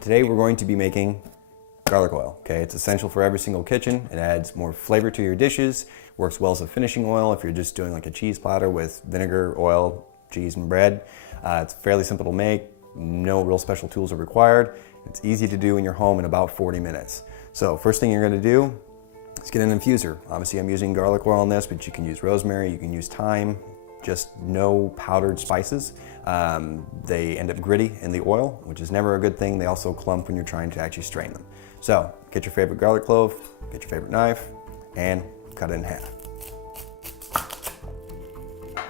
Today we're going to be making garlic oil, okay? It's essential for every single kitchen. It adds more flavor to your dishes, works well as a finishing oil if you're just doing like a cheese platter with vinegar, oil, cheese, and bread. It's fairly simple to make, no real special tools are required. It's easy to do in your home in about 40 minutes. So first thing you're gonna do is get an infuser. Obviously I'm using garlic oil on this, but you can use rosemary, you can use thyme, just no powdered spices. They end up gritty in the oil, which is never a good thing. They also clump when you're trying to actually strain them. So get your favorite garlic clove, get your favorite knife, and cut it in half.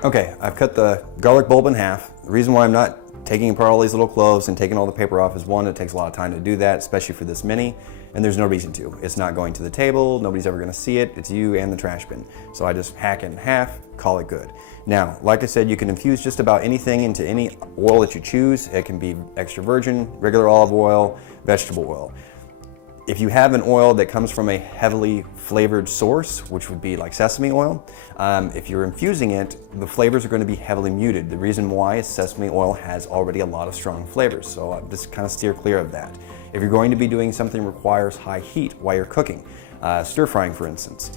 Okay, I've cut the garlic bulb in half. The reason why I'm not taking apart all these little cloves and taking all the paper off is one, it takes a lot of time to do that, especially for this mini, and there's no reason to. It's not going to the table, nobody's ever gonna see it, it's you and the trash bin. So I just hack it in half, call it good. Now, like I said, you can infuse just about anything into any oil that you choose. It can be extra virgin, regular olive oil, vegetable oil. If you have an oil that comes from a heavily flavored source, which would be like sesame oil, if you're infusing it, the flavors are going to be heavily muted. The reason why is sesame oil has already a lot of strong flavors, so just kind of steer clear of that. If you're going to be doing something that requires high heat while you're cooking, stir frying for instance,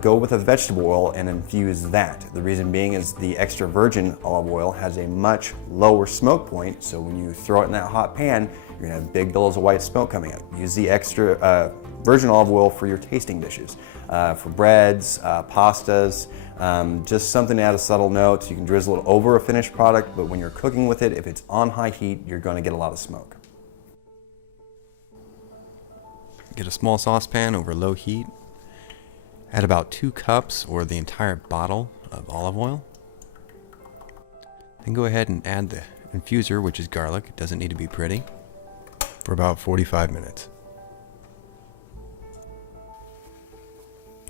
go with a vegetable oil and infuse that. The reason being is the extra virgin olive oil has a much lower smoke point, so when you throw it in that hot pan, you're gonna have big billows of white smoke coming out. Use the extra virgin olive oil for your tasting dishes, for breads, pastas, just something to add a subtle note. So you can drizzle it over a finished product, but when you're cooking with it, if it's on high heat, you're gonna get a lot of smoke. Get a small saucepan over low heat. Add about 2 cups or the entire bottle of olive oil. Then go ahead and add the infuser, which is garlic. It doesn't need to be pretty, for about 45 minutes.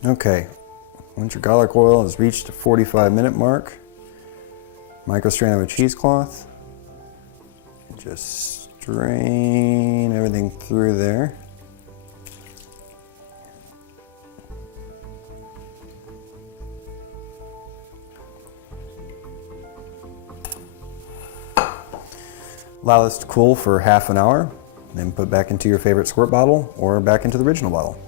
Okay, once your garlic oil has reached the 45-minute mark, micro strain of a cheesecloth. Just strain everything through there. Allow this to cool for half an hour, then put back into your favorite squirt bottle or back into the original bottle.